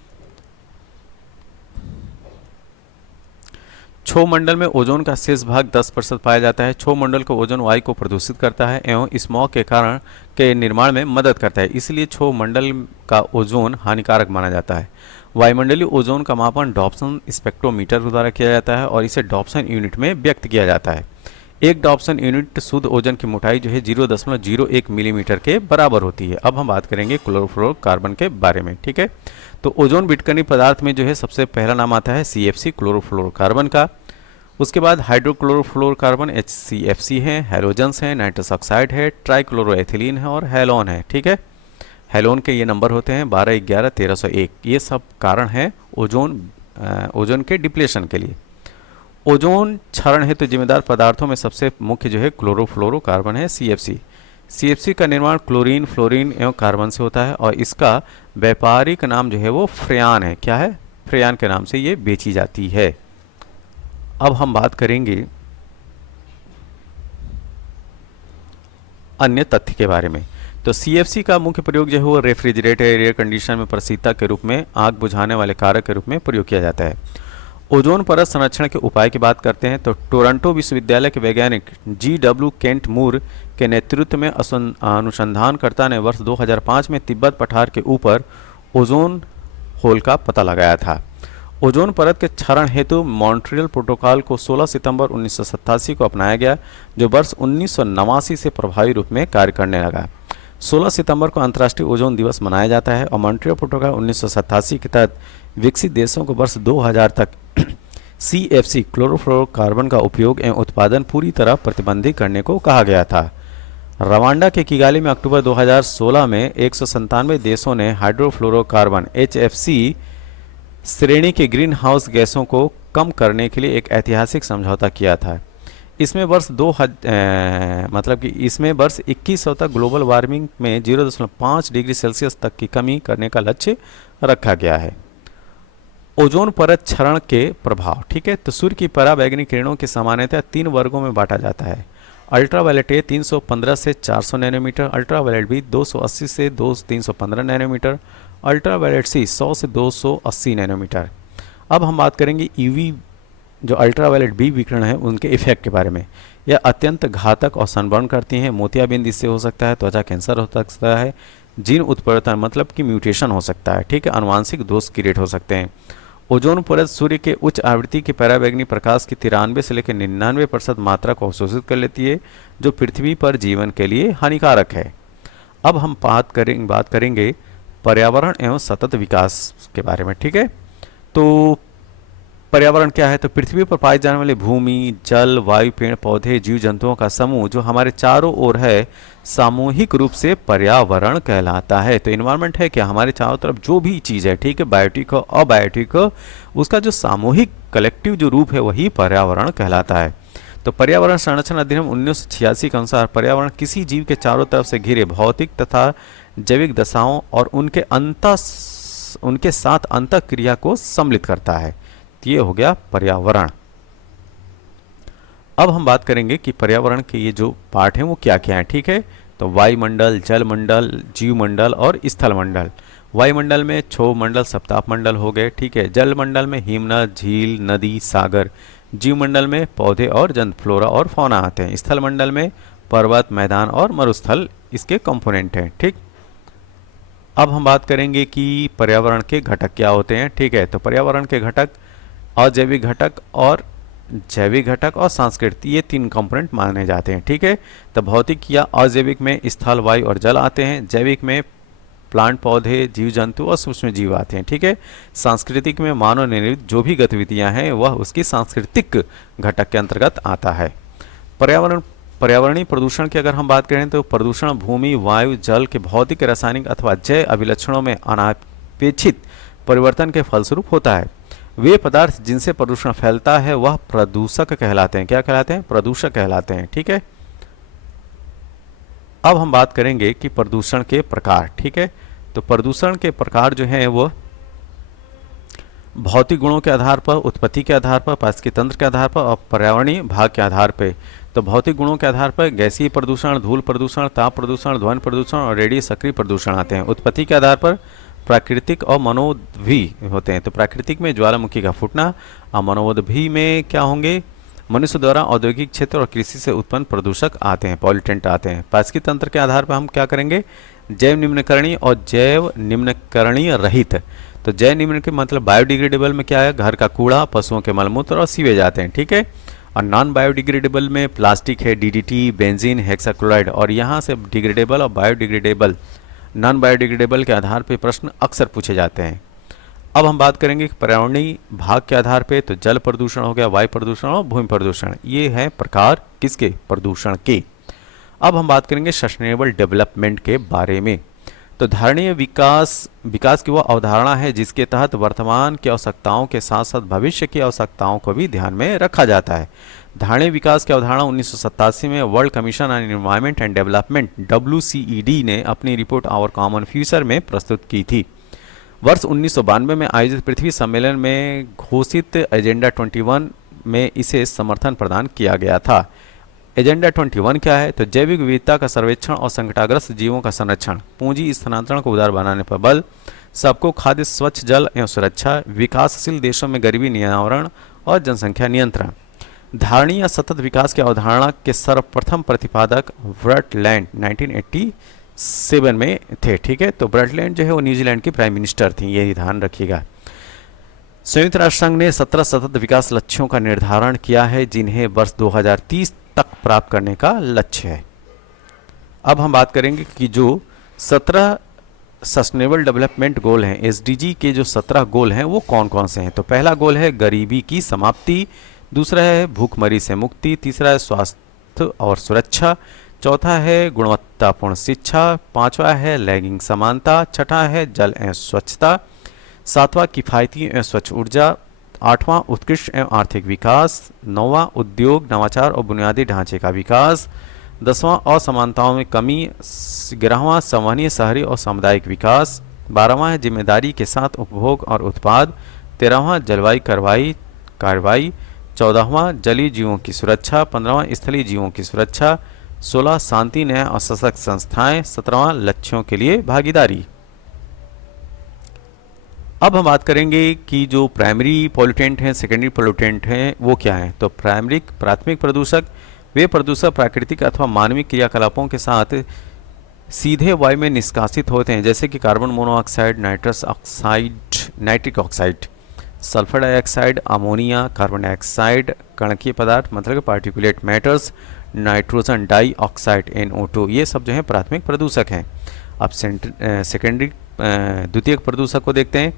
क्षोभ मंडल में ओजोन का शेष भाग 10% पाया जाता है। क्षोभ मंडल को ओजोन वायु को प्रदूषित करता है एवं स्मॉग के कारण के निर्माण में मदद करता है, इसलिए क्षोभ मंडल का ओजोन हानिकारक माना जाता है। वायुमंडलीय ओजोन का मापन डॉप्सन स्पेक्ट्रोमीटर द्वारा किया जाता है और इसे डॉप्सन यूनिट में व्यक्त किया जाता है। एक डॉप्सन यूनिट शुद्ध ओजोन की मोटाई जो है 0.01 मिलीमीटर के बराबर होती है। अब हम बात करेंगे क्लोरोफ्लोरोकार्बन के बारे में, ठीक है। तो ओजोन बिटकर्णी पदार्थ में जो है सबसे पहला नाम आता है CFC क्लोरोफ्लोरोकार्बन का। उसके बाद हाइड्रोक्लोरोफ्लोरोकार्बन HCFC है, हैलोजन्स हैं, नाइट्रस ऑक्साइड है, ट्राइक्लोरोएथिलीन है और हैलोन है, ठीक है। हैलोन के ये नंबर होते हैं 12, 11, 1301। ये सब कारण है ओजोन के डिप्लेशन के लिए। ओजोन क्षरण हेतु जिम्मेदार पदार्थों में सबसे मुख्य जो है क्लोरोफ्लोरोकार्बन है, CFC। CFC का निर्माण क्लोरीन, फ्लोरीन एवं कार्बन से होता है और इसका व्यापारिक नाम जो है वो फ्रेयान है। क्या है? फ्रेयान के नाम से ये बेची जाती है। अब हम बात करेंगे अन्य तथ्य के बारे में। तो CFC का मुख्य प्रयोग जो है वो रेफ्रिजरेटर, एयर कंडीशन में प्रशीतक के रूप में, आग बुझाने वाले कारक के रूप में प्रयोग किया जाता है। ओजोन परत संरक्षण के उपाय की बात करते हैं तो टोरंटो विश्वविद्यालय के वैज्ञानिक GW केंट मूर के नेतृत्व में अनुसंधानकर्ता ने वर्ष 2005 में तिब्बत पठार के ऊपर ओजोन होल का पता लगाया था। ओजोन परत के क्षरण हेतु मॉन्ट्रियल प्रोटोकॉल को 16 सितंबर 1987 को अपनाया गया, जो वर्ष 1989 से प्रभावी रूप में कार्य करने लगा। 16 सितंबर को अंतर्राष्ट्रीय ओजोन दिवस मनाया जाता है और मॉन्ट्रियल प्रोटोकॉल 1987 के तहत विकसित देशों को वर्ष 2000 तक CFC क्लोरोफ्लोरोकार्बन का उपयोग एवं उत्पादन पूरी तरह प्रतिबंधित करने को कहा गया था। रवांडा के किगाली में अक्टूबर 2016 में 197 देशों ने हाइड्रोफ्लोरोकार्बन HFC श्रेणी के ग्रीन हाउस गैसों को कम करने के लिए एक ऐतिहासिक समझौता किया था। इसमें वर्ष 2100 तक ग्लोबल वार्मिंग में 0.5 डिग्री सेल्सियस तक की कमी करने का लक्ष्य रखा गया है। ओजोन परत क्षरण के प्रभाव, ठीक है। तो सूर्य की पराबैंगनी किरणों के सामान्यतः 3 वर्गों में बांटा जाता है। अल्ट्रावायलेट ए 315 से 400 नैनोमीटर, अल्ट्रावायलेट बी 280 से 315 नैनोमीटर, अल्ट्रावायलेट सी 100 से 280 नैनोमीटर। अब हम बात करेंगे UV जो अल्ट्रावायलेट बी विकिरण है उनके इफेक्ट के बारे में। यह अत्यंत घातक और सनबर्न करती हैं। मोतियाबिंद इससे हो सकता है, त्वचा कैंसर हो सकता है, जीन उत्परिवर्तन मतलब कि म्यूटेशन हो सकता है, ठीक है, आनुवांशिक दोष क्रिएट हो सकते हैं। ओजोन परत सूर्य के उच्च आवृत्ति के पराबैंगनी प्रकाश की 93 से लेकर 99% मात्रा को अवशोषित कर लेती है, जो पृथ्वी पर जीवन के लिए हानिकारक है। अब हम बात करेंगे पर्यावरण एवं सतत विकास के बारे में। ठीक है, तो पर्यावरण क्या है? तो पृथ्वी पर पाए जाने वाले भूमि, जल, वायु, पेड़ पौधे, जीव जंतुओं का समूह जो हमारे चारों ओर है, सामूहिक रूप से पर्यावरण कहलाता है। तो इन्वायरमेंट है क्या? हमारे चारों तरफ जो भी चीज़ है, ठीक है, बायोटिक हो अबायोटिक हो, उसका जो सामूहिक कलेक्टिव जो रूप है वही पर्यावरण कहलाता है। तो पर्यावरण संरक्षण अधिनियम 1986 के अनुसार पर्यावरण किसी जीव के चारों तरफ से घिरे भौतिक तथा जैविक दशाओं और उनके साथ अंतः क्रिया को सम्मिलित करता है। ये हो गया पर्यावरण। अब हम बात करेंगे कि पर्यावरण के ये जो पार्ट हैं वो क्या क्या हैं। ठीक है, तो वायुमंडल, जलमंडल, जीवमंडल और स्थलमंडल। वायुमंडल में क्षोभ मंडल, सप्ताप मंडल हो गए। ठीक है, जलमंडल में हिमनद, झील, नदी, सागर। जीवमंडल में पौधे और जंतु, फ्लोरा और फौना आते हैं। स्थलमंडल में पर्वत, मैदान और मरुस्थल इसके कंपोनेंट हैं। ठीक, अब हम बात करेंगे कि पर्यावरण के घटक क्या होते हैं। ठीक है, तो पर्यावरण के घटक अजैविक घटक और जैविक घटक और सांस्कृतिक, ये 3 कंपोनेंट माने जाते हैं। ठीक है, तो भौतिक या अजैविक में स्थल, वायु और जल आते हैं। जैविक में प्लांट, पौधे, जीव जंतु और सूक्ष्म जीव आते हैं। ठीक है, सांस्कृतिक में मानव निर्मित जो भी गतिविधियां हैं वह उसकी सांस्कृतिक घटक के अंतर्गत आता है। पर्यावरणीय प्रदूषण की अगर हम बात करें तो प्रदूषण भूमि, वायु, जल के भौतिक, रासायनिक अथवा जैव अभिलक्षणों में अनापेक्षित परिवर्तन के फलस्वरूप होता है। वे पदार्थ जिनसे प्रदूषण फैलता है वह प्रदूषक कहलाते हैं। क्या कहलाते हैं? प्रदूषक कहलाते हैं। ठीक है, अब हम बात करेंगे कि प्रदूषण के प्रकार। ठीक है, तो प्रदूषण के प्रकार जो हैं वो भौतिक गुणों के आधार पर, उत्पत्ति के आधार पर, पारिस्थितिक तंत्र के आधार पर और पर्यावरणीय भाग के आधार पर। तो भौतिक गुणों के आधार पर गैसीय प्रदूषण, धूल प्रदूषण, ताप प्रदूषण, ध्वनि प्रदूषण और रेडियो सक्रिय प्रदूषण आते हैं। उत्पत्ति के आधार पर प्राकृतिक और मनोदभी होते हैं। तो प्राकृतिक में ज्वालामुखी का फूटना और मनोदभी में क्या होंगे? मनुष्य द्वारा औद्योगिक क्षेत्र और कृषि से उत्पन्न प्रदूषक आते हैं, पॉल्यूटेंट आते हैं। पारिस्थितिक तंत्र के आधार पर हम क्या करेंगे? जैव निम्नकरणीय और जैव निम्नकरणीय रहित। तो जैव निम्न के मतलब बायोडिग्रेडेबल में क्या है? घर का कूड़ा, पशुओं के मलमूत्र और सीवेज आते हैं। ठीक है, और नॉन बायोडिग्रेडेबल में प्लास्टिक है, डीडीटी, बेंजीन, हेक्साक्लोराइड। और यहाँ से डिग्रेडेबल और बायोडिग्रेडेबल, नॉन बायोडिग्रेडेबल के आधार पर प्रश्न अक्सर पूछे जाते हैं। अब हम बात करेंगे पर्यावरणीय भाग के आधार पे। तो जल प्रदूषण हो गया, वायु प्रदूषण और भूमि प्रदूषण, ये है प्रकार किसके? प्रदूषण के। अब हम बात करेंगे सस्टेनेबल डेवलपमेंट के बारे में। तो धारणीय विकास की वह अवधारणा है जिसके तहत वर्तमान की आवश्यकताओं के साथ साथ भविष्य की आवश्यकताओं को भी ध्यान में रखा जाता है। धारणीय विकास की अवधारणा 1987 में world commission on environment and development WCED ने अपनी रिपोर्ट आवर कॉमन फ्यूचर में प्रस्तुत की थी। वर्ष 1992 में आयोजित पृथ्वी सम्मेलन में घोषित एजेंडा 21 में इसे समर्थन प्रदान किया गया था। एजेंडा 21 क्या है? तो जैविक विविधता का सर्वेक्षण और संकटाग्रस्त जीवों का संरक्षण, पूंजी स्थानांतरण को उदार बनाने पर बल, सबको खाद्य, स्वच्छ जल एवं सुरक्षा, विकासशील देशों में गरीबी निवारण और जनसंख्या नियंत्रण। धारणीय सतत विकास की अवधारणा के सर्वप्रथम प्रतिपादक ब्रटलैंड 1987 में थे। ठीक है, तो ब्रटलैंड जो है वो न्यूजीलैंड की प्राइम मिनिस्टर थी, ये ध्यान रखिएगा। संयुक्त राष्ट्र संघ ने 17 सतत विकास लक्ष्यों का निर्धारण किया है जिन्हें वर्ष 2030 तक प्राप्त करने का लक्ष्य है। अब हम बात करेंगे कि जो 17 सस्टेनेबल डेवलपमेंट गोल हैं, SDG के जो 17 गोल हैं वो कौन कौन से हैं? तो पहला गोल है गरीबी की समाप्ति, दूसरा है भूखमरी से मुक्ति, तीसरा है स्वास्थ्य और सुरक्षा, चौथा है गुणवत्तापूर्ण शिक्षा, पांचवा है लैंगिक समानता, छठा है जल एवं स्वच्छता, सातवां किफ़ायती एवं स्वच्छ ऊर्जा, आठवां उत्कृष्ट एवं आर्थिक विकास, नौवां उद्योग, नवाचार और बुनियादी ढांचे का विकास, 10वां असमानताओं में कमी, 11वां संवहनीय शहरी और सामुदायिक विकास, 12वां है जिम्मेदारी के साथ उपभोग और उत्पाद, 13वां जलवायु कार्रवाई, 14वां जलीय जीवों की सुरक्षा, 15वां स्थलीय जीवों की सुरक्षा, 16 शांति, न्याय और सशक्त संस्थाएं, 17वां लक्ष्यों के लिए भागीदारी। अब हम बात करेंगे कि जो प्राइमरी पोल्यूटेंट हैं, सेकेंडरी पोल्यूटेंट हैं, वो क्या हैं? तो प्राथमिक प्रदूषक वे प्रदूषक प्राकृतिक अथवा मानवीय क्रियाकलापों के साथ सीधे वायु में निष्कासित होते हैं, जैसे कि carbon monoxide, nitrous oxide, nitric oxide. Sulphur dioxide, ammonia, carbon dioxide, कणकीय पदार्थ मतलब कि particulate matters, nitrogen dioxide NO2, ये सब जो है प्राथमिक प्रदूषक हैं। अब सेकेंडरी द्वितीयक प्रदूषक को देखते हैं।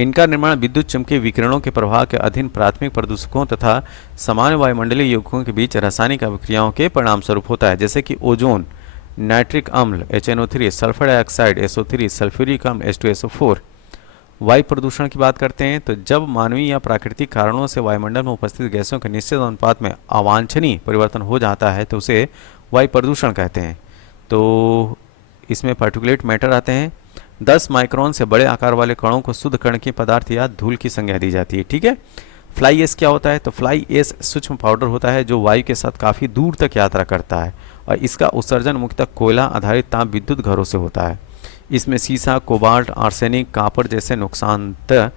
इनका निर्माण विद्युत चुम्बकीय विकिरणों के प्रभाव के अधीन प्राथमिक प्रदूषकों तथा सामान्य वायुमंडलीय यौगिकों के बीच रासायनिक अभिक्रियाओं के परिणाम स्वरूप होता है, जैसे कि ओजोन, नाइट्रिक अम्ल HNO3, sulphur dioxide SO3, sulphuric अम्ल H2SO4। वायु प्रदूषण की बात करते हैं तो जब मानवीय या प्राकृतिक कारणों से वायुमंडल में उपस्थित गैसों के निश्चित अनुपात में अवांछनीय परिवर्तन हो जाता है तो उसे वायु प्रदूषण कहते हैं। तो इसमें पार्टिकुलेट मैटर आते हैं। 10 माइक्रोन से बड़े आकार वाले कणों को शुद्ध कणकीय पदार्थ या धूल की संज्ञा दी जाती है। ठीक है। फ्लाई एश क्या होता है? तो फ्लाई एश सूक्ष्म पाउडर होता है जो वायु के साथ काफ़ी दूर तक यात्रा करता है और इसका उत्सर्जन मुख्यतः कोयला आधारित ताप विद्युत घरों से होता है। इसमें सीसा, कोबाल्ट, आर्सेनिक, कापर जैसे नुकसानदेह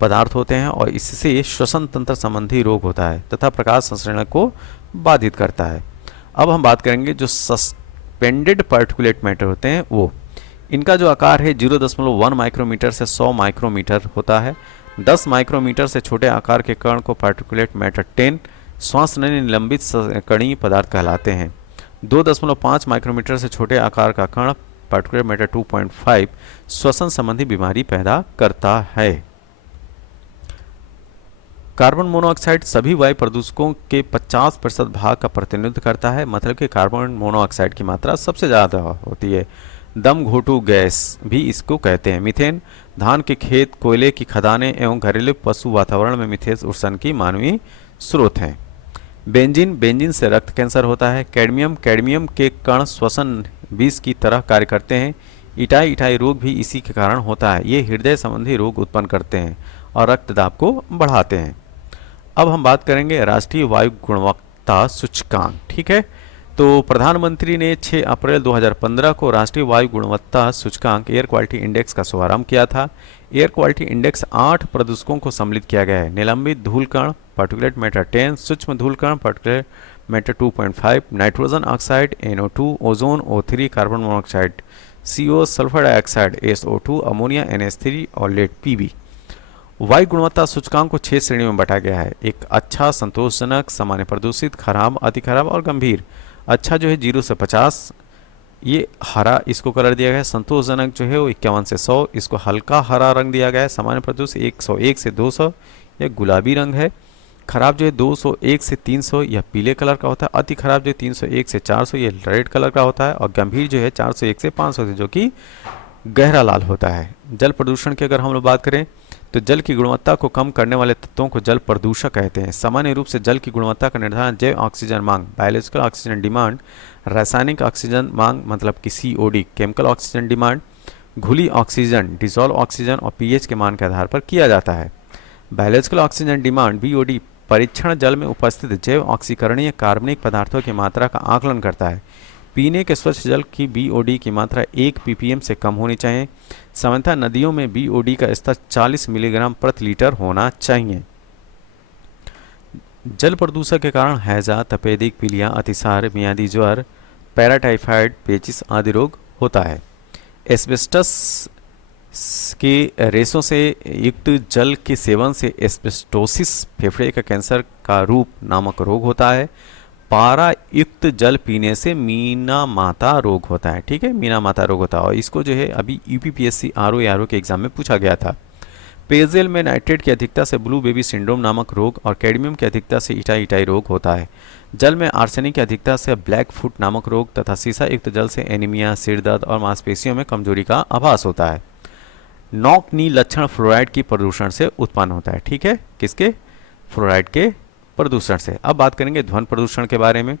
पदार्थ होते हैं और इससे श्वसन तंत्र संबंधी रोग होता है तथा प्रकाश संसरण को बाधित करता है। अब हम बात करेंगे जो सस्पेंडेड पार्टिकुलेट मैटर होते हैं वो। इनका जो आकार है 0.1 माइक्रोमीटर से 100 माइक्रोमीटर होता है। 10 माइक्रोमीटर से छोटे आकार के कण को पार्टिकुलेट मैटर 10 श्वास नली निलंबित कणीय पदार्थ कहलाते हैं। 2.5 माइक्रोमीटर से छोटे आकार का कण पार्टिकुलेट मैटर 2.5 श्वसन संबंधी बीमारी पैदा करता है। कार्बन मोनोऑक्साइड सभी वायु प्रदूषकों के 50% भाग का प्रतिनिधित्व करता है, मतलब कि कार्बन मोनोऑक्साइड की मात्रा सबसे ज़्यादा होती है। दम घोटू गैस भी इसको कहते हैं। मीथेन धान के खेत, कोयले की खदानें एवं घरेलू पशु वातावरण में मीथेन उत्सर्जन की मानवीय स्रोत हैं। बेंजीन से रक्त कैंसर होता है। कैडमियम के कण श्वसन विष की तरह कार्य करते हैं। इटाई रोग भी इसी के कारण होता है। ये हृदय संबंधी रोग उत्पन्न करते हैं और रक्तदाब को बढ़ाते हैं। अब हम बात करेंगे राष्ट्रीय वायु गुणवत्ता सूचकांक। ठीक है। तो प्रधानमंत्री ने 6 अप्रैल 2015 को राष्ट्रीय वायु गुणवत्ता सूचकांक एयर क्वालिटी इंडेक्स का शुभारंभ किया था। एयर क्वालिटी इंडेक्स 8 प्रदूषकों को सम्मिलित किया गया है। निलंबित धूल कण पार्टिकुलेट मैटर 10, सूक्ष्म धूल कण particulate matter 2.5, nitrogen oxide NO2, ozone O3, carbon monoxide CO, sulphur dioxide SO2, ammonia NH3 और लेड PB। वायु गुणवत्ता सूचकांक को 6 श्रेणियों में बांटा गया है। एक अच्छा, संतोषजनक, सामान्य प्रदूषित, खराब, अति खराब और गंभीर। अच्छा जो है 0 से 50, ये हरा इसको कलर दिया गया है। संतोषजनक जो है वो 51 से 100, इसको हल्का हरा रंग दिया गया है। सामान्य प्रदूषित 101 से 200, यह गुलाबी रंग है। खराब जो है 201 से 300, यह पीले कलर का होता है। अति खराब जो है 301 से 400, यह रेड कलर का होता है। और गंभीर जो है 401 से 500 जो कि गहरा लाल होता है। जल प्रदूषण की अगर हम लोग बात करें तो जल की गुणवत्ता को कम करने वाले तत्वों को जल प्रदूषक कहते हैं। सामान्य रूप से जल की गुणवत्ता का निर्धारण जैव ऑक्सीजन मांग बायोलॉजिकल ऑक्सीजन डिमांड, रासायनिक ऑक्सीजन मांग मतलब कि COD केमिकल ऑक्सीजन डिमांड, घुली ऑक्सीजन डिजॉल्व ऑक्सीजन और pH के मान के आधार पर किया जाता है। बायोलॉजिकल ऑक्सीजन डिमांड BOD परीक्षण जल में उपस्थित जैव ऑक्सीकरणीय कार्बनिक पदार्थों की मात्रा का आकलन करता है। पीने के स्वच्छ जल की BOD की मात्रा 1 ppm से कम होनी चाहिए। सामान्यतः नदियों में BOD का स्तर 40 मिलीग्राम प्रति लीटर होना चाहिए। जल प्रदूषण के कारण हैजा, तपेदिक, पीलिया, अतिसार, मियादी ज्वर, पैराटाइफाइड, पेचिस आदि रोग होता है। एस्बेस्टस के रेशों से युक्त जल के सेवन से एस्बेस्टोसिस फेफड़े का कैंसर का रूप नामक रोग होता है। पारा युक्त जल पीने से मीना माता रोग होता है। ठीक है, मीना माता रोग होता है और इसको जो है अभी UPPSC RO के एग्जाम में पूछा गया था। पेयजल में नाइट्रेट की अधिकता से ब्लू बेबी सिंड्रोम नामक रोग और कैडमियम की अधिकता से इटाई रोग होता है। जल में आर्सेनिक की अधिकता से ब्लैक फुट नामक रोग तथा सीसा युक्त जल से एनीमिया, सिर दर्द और मांसपेशियों में कमजोरी का आभास होता है। नॉक नी लक्षण फ्लोराइड की प्रदूषण से उत्पन्न होता है। ठीक है, किसके? फ्लोराइड के प्रदूषण से। अब बात करेंगे ध्वनि प्रदूषण के बारे में।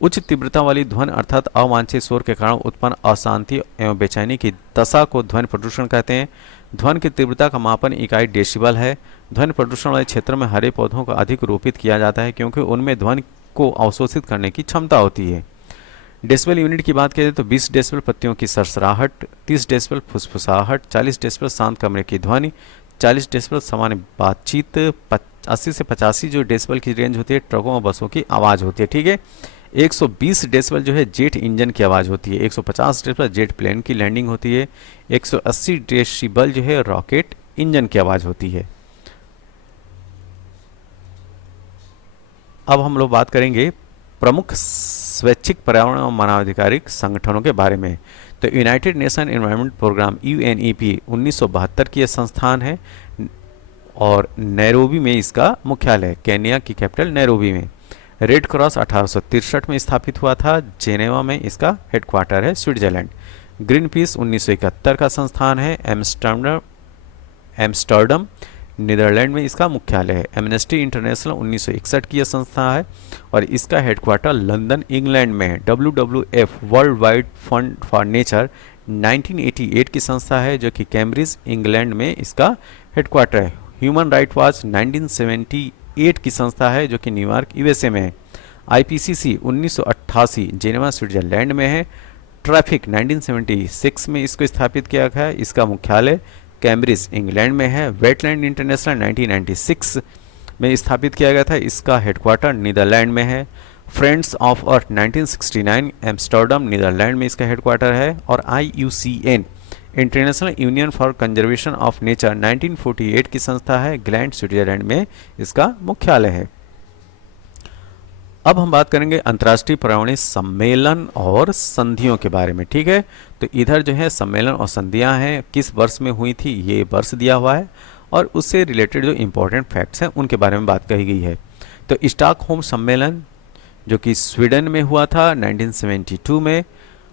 उच्च तीव्रता वाली ध्वनि अर्थात अवांछित शोर के कारण उत्पन्न अशांति एवं बेचैनी की दशा को ध्वनि प्रदूषण कहते हैं। ध्वनि की तीव्रता का मापन इकाई डेसिबल है। ध्वनि प्रदूषण वाले क्षेत्र में हरे पौधों को अधिक रोपित किया जाता है क्योंकि उनमें ध्वनि को अवशोषित करने की क्षमता होती है। डेसिबल यूनिट की बात करें तो 20 डेसिबल पत्तियों की सरसराहट, 30 डेसिबल फुसफुसाहट, 40 डेसिबल शांत कमरे की ध्वनि, 40 डेसिबल सामान्य बातचीत, 80 से 85 जो डेसिबल की रेंज होती है ट्रकों और बसों की आवाज़ होती है। ठीक है, 120 डेसिबल जो है जेट इंजन की आवाज़ होती है, 150 डेसिबल जेट प्लेन की लैंडिंग होती है, 180 डेसिबल जो है रॉकेट इंजन की आवाज़ होती है। अब हम लोग बात करेंगे प्रमुख स्वैच्छिक पर्यावरण और मानवाधिकारिक संगठनों के बारे में। तो United Nation Environment Programme UNEP 1972 की यह संस्थान है और नैरोबी में इसका मुख्यालय है, केन्या की कैपिटल नैरोबी में। रेड क्रॉस 1863 में स्थापित हुआ था, जेनेवा में इसका हेडक्वार्टर है, स्विट्जरलैंड। ग्रीन पीस 1971 का संस्थान है, एम्स्टर्डम नीदरलैंड में इसका मुख्यालय है। एमनेस्टी इंटरनेशनल 1961 की यह संस्था है और इसका हेडक्वार्टर लंदन इंग्लैंड में है। WWF world wide fund for nature 1988 की संस्था है जो कि कैम्ब्रिज इंग्लैंड में इसका हेडक्वार्टर है। ह्यूमन राइट वॉच 1978 की संस्था है जो कि न्यूयॉर्क यूएसए में है। IPCC 1988 जेनेवा स्विट्जरलैंड में है। ट्रैफिक 1976 में इसको स्थापित किया गया है, इसका मुख्यालय कैम्ब्रिज इंग्लैंड में है। वेटलैंड इंटरनेशनल 1996 में स्थापित किया गया था, इसका हेडक्वार्टर नीदरलैंड में है। Friends of Earth 1969 Amsterdam Netherland में इसका हेडक्वार्टर है। और IUCN International Union for Conservation of Nature 1948 की संस्था है, ग्लैंड स्विट्जरलैंड में इसका मुख्यालय है। अब हम बात करेंगे अंतर्राष्ट्रीय पर्यावरणीय सम्मेलन और संधियों के बारे में, ठीक है। तो इधर जो है सम्मेलन और संधियां हैं, किस वर्ष में हुई थी ये वर्ष दिया हुआ है और उससे रिलेटेड जो इम्पोर्टेंट फैक्ट्स हैं उनके बारे में बात कही गई है। तो स्टॉकहोम सम्मेलन जो कि स्वीडन में हुआ था 1972 में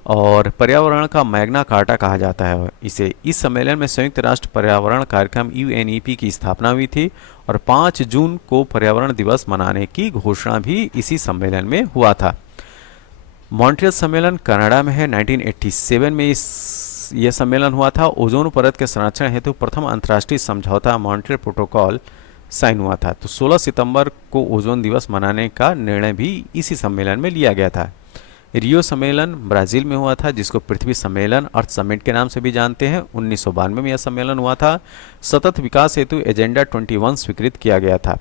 और पर्यावरण का मैग्ना कार्टा कहा जाता है इसे। इस सम्मेलन में संयुक्त राष्ट्र पर्यावरण कार्यक्रम UNEP की स्थापना हुई थी और 5 जून को पर्यावरण दिवस मनाने की घोषणा भी इसी सम्मेलन में हुआ था। मॉन्ट्रियल सम्मेलन कनाडा में है, 1987 में यह सम्मेलन हुआ था। ओजोन परत के संरक्षण हेतु प्रथम अंतर्राष्ट्रीय समझौता मॉन्ट्रियल प्रोटोकॉल साइन हुआ था। तो 16 सितंबर को ओजोन दिवस मनाने का निर्णय भी इसी सम्मेलन में लिया गया था। रियो सम्मेलन ब्राज़ील में हुआ था जिसको पृथ्वी सम्मेलन अर्थ समिट के नाम से भी जानते हैं। 1992 में यह सम्मेलन हुआ था। सतत विकास हेतु एजेंडा 21 स्वीकृत किया गया था।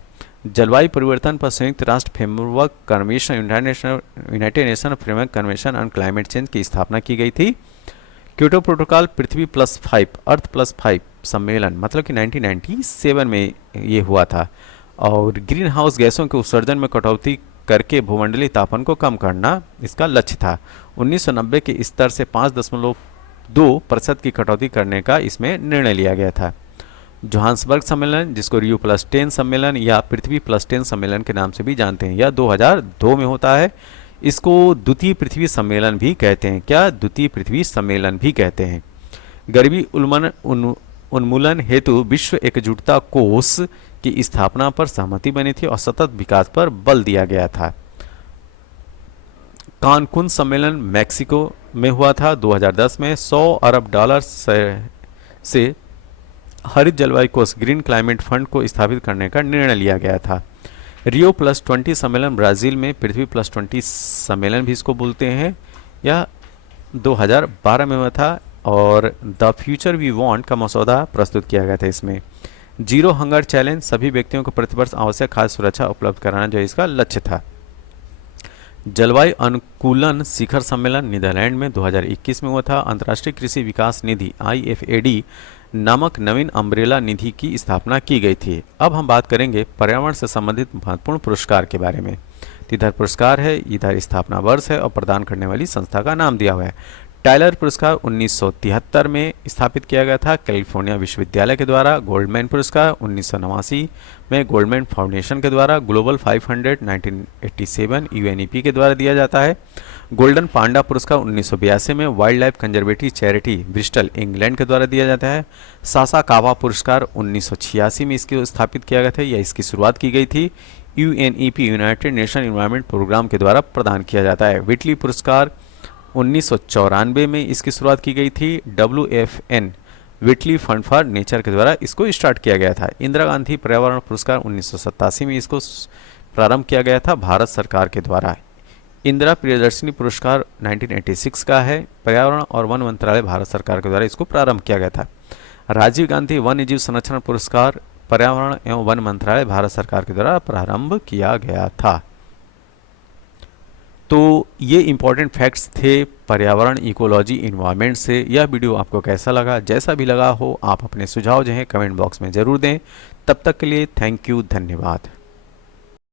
जलवायु परिवर्तन पर संयुक्त राष्ट्र framework convention United nation framework convention on climate change की स्थापना की गई थी। क्योटो प्रोटोकॉल पृथ्वी +5 अर्थ +5 सम्मेलन मतलब कि 1997 में ये हुआ था और ग्रीन हाउस गैसों के उत्सर्जन में कटौती करके भूमंडलीय तापमान को कम करना इसका लक्ष्य था। 1990 के स्तर से 5.2% की कटौती करने का इसमें निर्णय लिया गया था। जोहान्सबर्ग सम्मेलन जिसको रियो +10 सम्मेलन या पृथ्वी +10 सम्मेलन के नाम से भी जानते हैं, यह 2002 में होता है। इसको द्वितीय पृथ्वी सम्मेलन भी कहते हैं। क्या? द्वितीय पृथ्वी सम्मेलन भी कहते हैं। गरीबी उन्मूलन हेतु विश्व एकजुटता कोष की स्थापना पर सहमति बनी थी और सतत विकास पर बल दिया गया था। कानकुन सम्मेलन मैक्सिको में हुआ था 2010 में। $100 अरब से हरित जलवायु कोष ग्रीन क्लाइमेट फंड को स्थापित करने का निर्णय लिया गया था। रियो +20 सम्मेलन ब्राज़ील में पृथ्वी +20 सम्मेलन भी इसको बोलते हैं, यह 2012 में हुआ था और द फ्यूचर वी वांट का मसौदा प्रस्तुत किया गया था। इसमें जीरो हंगर चैलेंज सभी व्यक्तियों को प्रतिवर्ष आवश्यक खाद्य सुरक्षा उपलब्ध कराना जो इसका लक्ष्य था। जलवायु अनुकूलन शिखर सम्मेलन नीदरलैंड में 2021 में हुआ था। अंतर्राष्ट्रीय कृषि विकास निधि IFAD नामक नवीन अम्ब्रेला निधि की स्थापना की गई थी। अब हम बात करेंगे पर्यावरण से संबंधित महत्वपूर्ण पुरस्कार के बारे में। इधर पुरस्कार है, इधर स्थापना वर्ष है और प्रदान करने वाली संस्था का नाम दिया हुआ है। टाइलर पुरस्कार 1973 में स्थापित किया गया था कैलिफोर्निया विश्वविद्यालय के द्वारा। गोल्डमैन पुरस्कार 1989 में गोल्डमैन फाउंडेशन के द्वारा। ग्लोबल 500 1987 UNEP के द्वारा दिया जाता है। गोल्डन पांडा पुरस्कार 1982 में wild life conservative charity Bristol England के द्वारा दिया जाता है। सासा कावा पुरस्कार 1986 में इसको स्थापित किया गया था या इसकी शुरुआत की गई थी। UNEP United Nation Environment Programme के द्वारा प्रदान किया जाता है। व्हिटली पुरस्कार 1994 में इसकी शुरुआत की गई थी। WFN Whitley fund for nature के द्वारा इसको स्टार्ट किया गया था। इंदिरा गांधी पर्यावरण पुरस्कार 1987 में इसको प्रारंभ किया गया था भारत सरकार के द्वारा। इंदिरा प्रियदर्शनी पुरस्कार 1986 का है। पर्यावरण और वन मंत्रालय भारत सरकार के द्वारा इसको प्रारंभ किया गया था। राजीव गांधी वन्य जीव संरक्षण पुरस्कार पर्यावरण एवं वन मंत्रालय भारत सरकार के द्वारा प्रारंभ किया गया था। तो ये इंपॉर्टेंट फैक्ट्स थे पर्यावरण, इकोलॉजी, इन्वायरमेंट से। यह वीडियो आपको कैसा लगा? जैसा भी लगा हो आप अपने सुझाव जो हैं कमेंट बॉक्स में ज़रूर दें। तब तक के लिए थैंक यू, धन्यवाद।